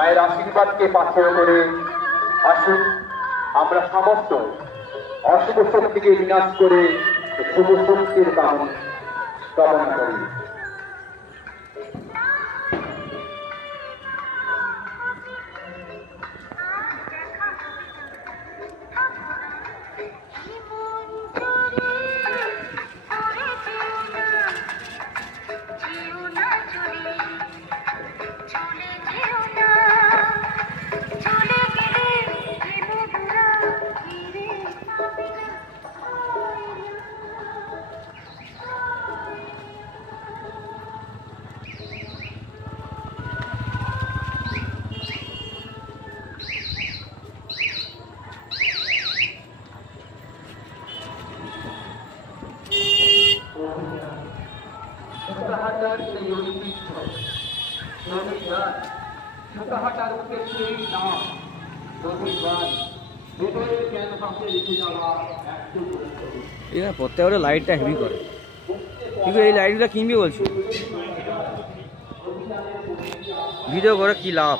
মায়ের আশীর্বাদকে পাথর করে আসুন আমরা সমস্ত অশুভ শক্তিকে বিনাশ করে শুভ শক্তির কামনা করি। প্রত্যেকটা লাইটটা হেভি করে, কিন্তু এই লাইটগুলো কিনবি বলছি, ভিডিও করে কি লাভ?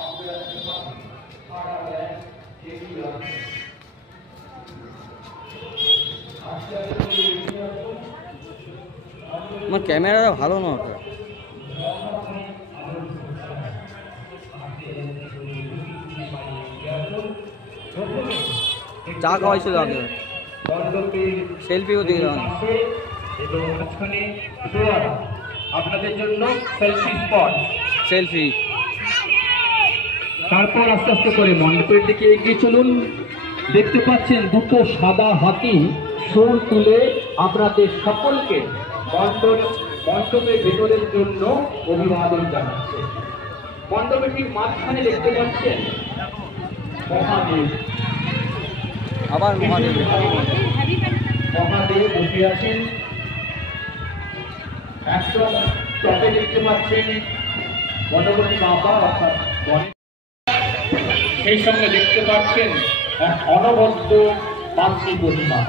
আমার ক্যামেরাটা ভালো না ওটা। চা খাওয়াইছিল আগে, সেলফিও দিয়ে আপনাদের জন্য সেলফি স্পট, সেলফি। তারপর আস্তে আস্তে করে মণ্ডপের দিকে এগিয়ে চলুন। দেখতে পাচ্ছেন দুটো সাদা হাতি সুর তুলে আপনাদের সকলকে মণ্ডপের ভেতরের জন্য অভিবাদন জানাচ্ছে। মণ্ডপের ঠিক মাঝখানে দেখতে পাচ্ছেন মহাদেব, আবার মহাদেব বসে আছেন। একদম টপে দেখতে পাচ্ছেন গণপতি বাবা, অর্থাৎ সেই সঙ্গে দেখতে পাচ্ছেন এক অনবদ্য মাতৃ প্রতিমা।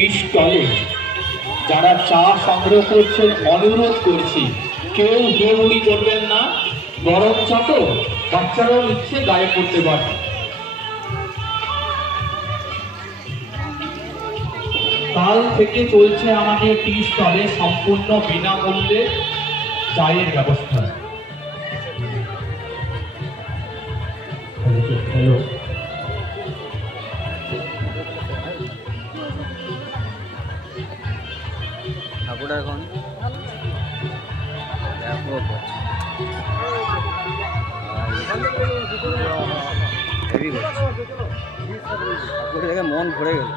এই স্টলে যারা চা সংগ্রহ করছেন অনুরোধ করছি কেউ হুড়োহুড়ি করবেন না, গরম চা তো বাচ্চারাও নিচ্ছে, গায়ে পড়তে পারে। কাল থেকে চলছে আমাদের টি স্টলে সম্পূর্ণ বিনামূল্যে চায়ের ব্যবস্থা। ঠাকুর এখন হেভি করছে, ঠাকুরের জায়গায় মন ভরে গেল।